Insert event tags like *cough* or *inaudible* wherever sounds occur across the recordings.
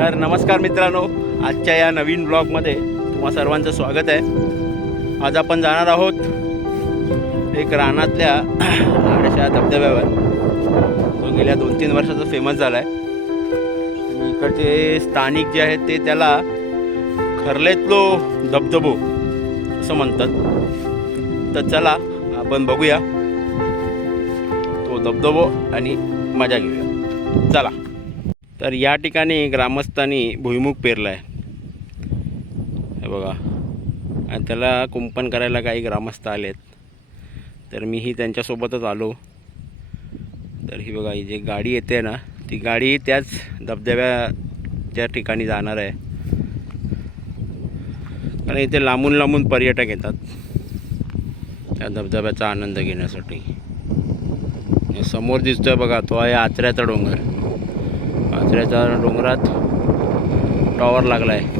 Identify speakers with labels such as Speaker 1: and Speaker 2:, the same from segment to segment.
Speaker 1: तर नमस्कार मित्रांनो आजच्या या नवीन ब्लॉगमध्ये तुम्हा सर्वांचं स्वागत आहे. आज आपण जाणार आहोत एक रानातल्या आडशा धबधब्यावर. तो गेल्या दोन तीन वर्षाचा फेमस झाला आहे इकडचे स्थानिक जे आहेत ते त्याला खरलेतलो धबधबो असं म्हणतात. तर चला आपण बघूया. तो धबधबो आणि मजा घेऊया. चला. तर या ठिकाणी ग्रामस्थांनी भुईमुग पेरला आहे हे बघा. आणि त्याला कुंपण करायला काही ग्रामस्थ आलेत. तर मीही त्यांच्यासोबतच आलो. तर ही बघा ही जी गाडी येते ना ती गाडी त्याच धबधब्याच्या ठिकाणी जाणार आहे. कारण इथे लांबून लांबून पर्यटक येतात. त्या धबधब्याचा आनंद घेण्यासाठी. समोर दिसतोय बघा तो आहे आचऱ्याचा डोंगर. आचऱ्याच्या डोंगरात टॉवर लागला आहे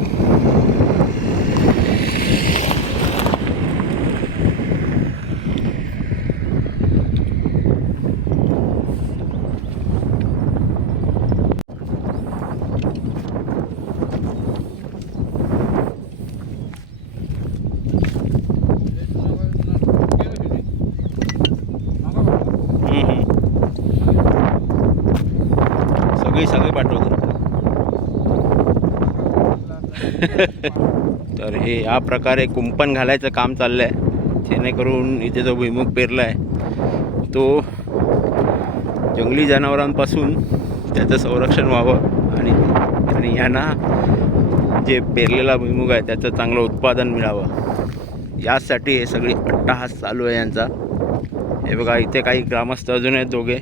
Speaker 1: हम्म, हम्म. सगळी सगळी पाठवतो *laughs* तर हे या प्रकारे कुंपण घालायचं काम चाललं आहे जेणेकरून इथे जो भुईमुग पेरला आहे तो जंगली जनावरांपासून त्याचं संरक्षण व्हावं आणि आणि यांना जे पेरलेला भुईमुग आहे त्याचं चांगलं उत्पादन मिळावं. यासाठी हे सगळी अट्टाहास चालू आहे यांचा. हे बघा इथे काही ग्रामस्थ अजून आहेत दोघे.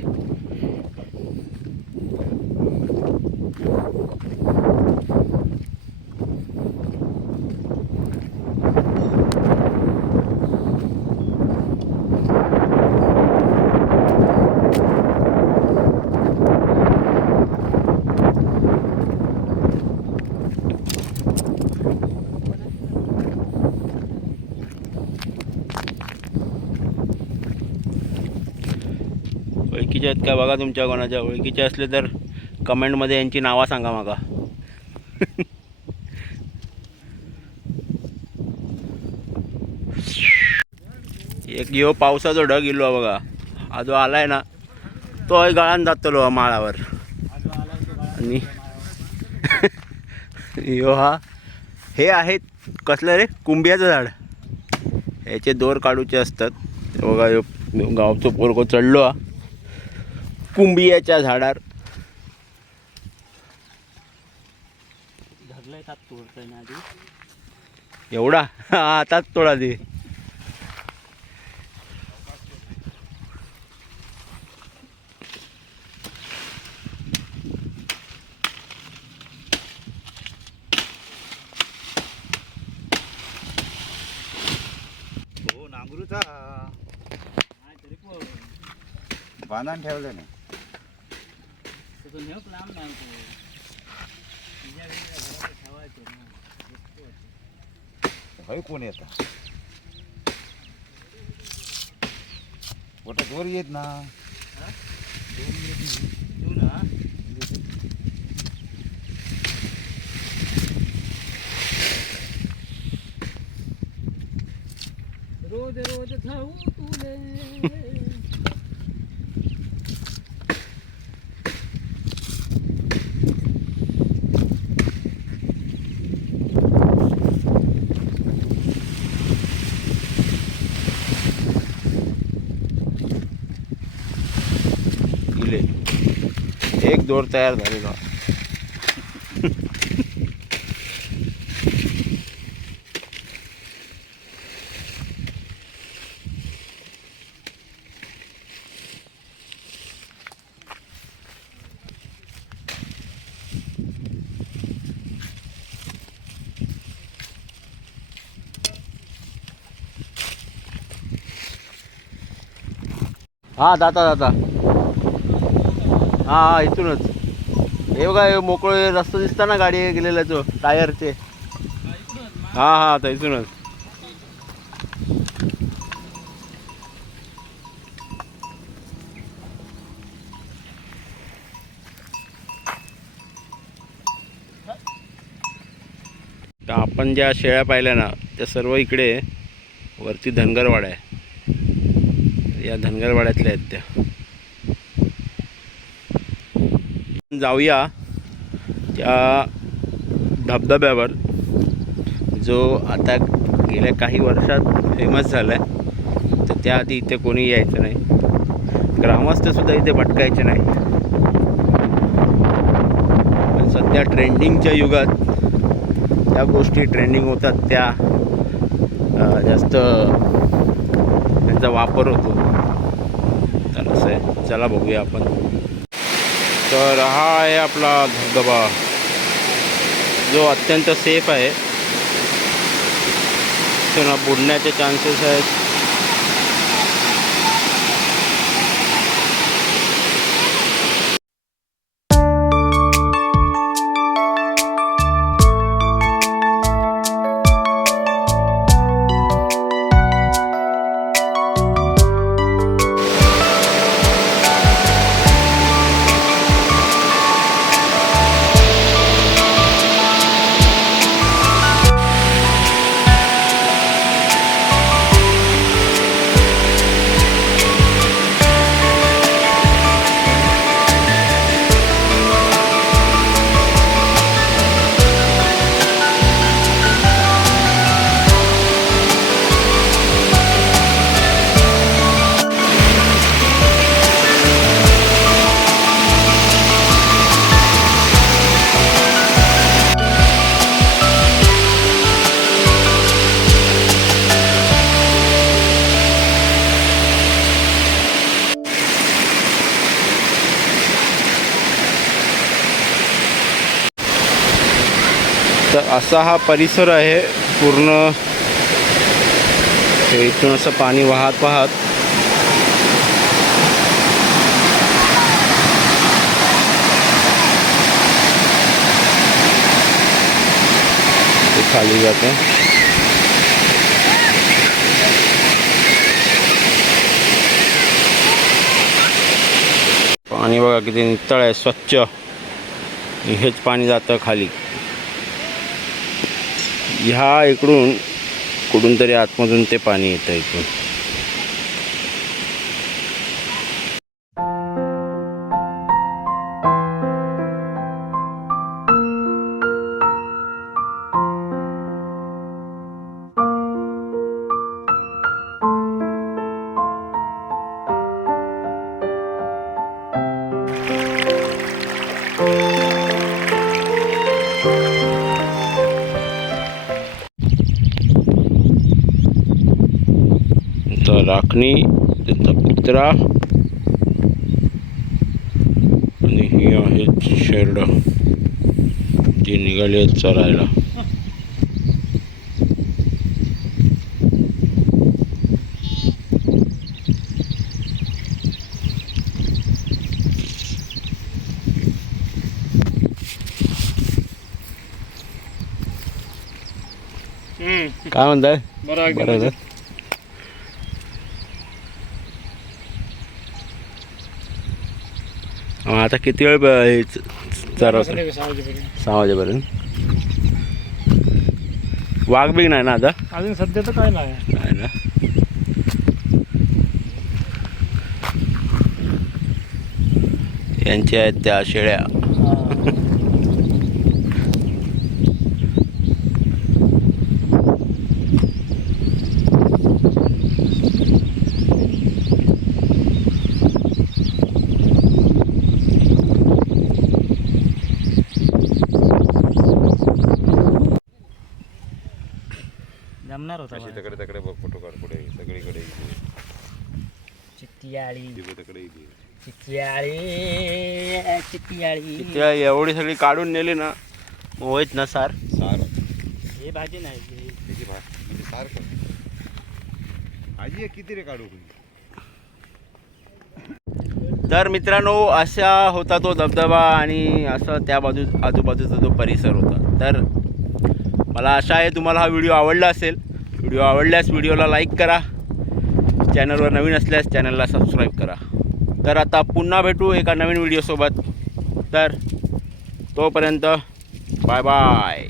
Speaker 1: त्या बघा तुमच्या कोणाच्या ओळखीचे असले तर कमेंटमध्ये यांची नावं सांगा मागा. एक यो पावसाचा ढग इलो बघा. हा जो आलाय ना तो गळान जातलो माळावर. आणि *laughs* यो हा हे आहेत कसलं रे? कुंभियाचं झाड. ह्याचे दोर काढूचे असतात. बघा ह्यो गावचो पोरगो चढलो हा. कुंभियाच्या झाडार एवढा? हा आताच तोडा दे.
Speaker 2: हो नांगरूचा. बांधान ठेवलं नाही हय कोण येत कुठं जोर येत ना
Speaker 3: रोज रोज खाऊ तुले
Speaker 1: इले एक दोर तयार झालेला. हा जाता जाता. हा हा इथूनच. हे बघा हे मोकळे रस्ता दिसता ना गाडी गेलेला तो टायरचे. हा हा आता इथूनच. आपण ज्या शेळ्या पाहिल्या ना त्या सर्व इकडे वरती धनगरवाड्या आहे. या धनगरवाड्यातल्या आहेत त्या. जाऊया त्या धबधब्यावर जो आता गेल्या काही वर्षात फेमस झाला आहे तर त्याआधी इथे कोणी यायचं नाही. ग्रामस्थसुद्धा इथे भटकायचे नाही. पण सध्या ट्रेंडिंगच्या युगात त्या गोष्टी ट्रेंडिंग होतात त्या जास्त त्यांचा वापर होतो. तर असं आहे. चला बघूया आपण. तर हा आहे आपला धबधबा. जो अत्यंत सेफ आहे. त्यांना बुडण्याचे चान्सेस आहेत. असा हा परिसर आहे पूर्ण इथून असं पाणी वाहत वाहत. ते खाली जाते. पाणी बघा किती नितळ आहे स्वच्छ. हेच पाणी जातं खाली. ह्या इकडून कुठून तरी आतमधून ते पाणी येतं इकडून राखणी त्यांचा कुत्रा आणि ही आहेत शेरड ती निघाली आहेत चरायला काय म्हणताय?
Speaker 3: बरं
Speaker 1: बरं आहे. हा, आता किती वेळ ब- च- चरवतं सहा वाजेपर्यंत. वाघ बिग नाही ना आता?
Speaker 3: अजून सध्या तर काय नाही.
Speaker 1: नाही ना? यांच्या आहेत त्या शेळ्या.
Speaker 3: जमणार होता
Speaker 2: अशी तकडे तकडे बघ फोटो काढ पुढे सगळीकडे तिकडे
Speaker 1: त्या एवढी सगळी काढून नेली ना होईत ना सार.
Speaker 2: सार.
Speaker 3: हे भाजी नाही हे
Speaker 2: त्याची म्हणजे सार किती रे काढू
Speaker 1: तर मित्रांनो असा होता तो धबधबा आणि असं त्या बाजू आजूबाजूचा जो परिसर होता. तर मला आशा आहे तुम्हाला हा व्हिडिओ आवडला असेल. व्हिडिओ आवडल्यास व्हिडिओला लाईक करा. चॅनलवर नवीन असल्यास चॅनलला सबस्क्राईब करा. तर आता पुन्हा भेटू एका नवीन व्हिडिओसोबत. तर तोपर्यंत बाय बाय.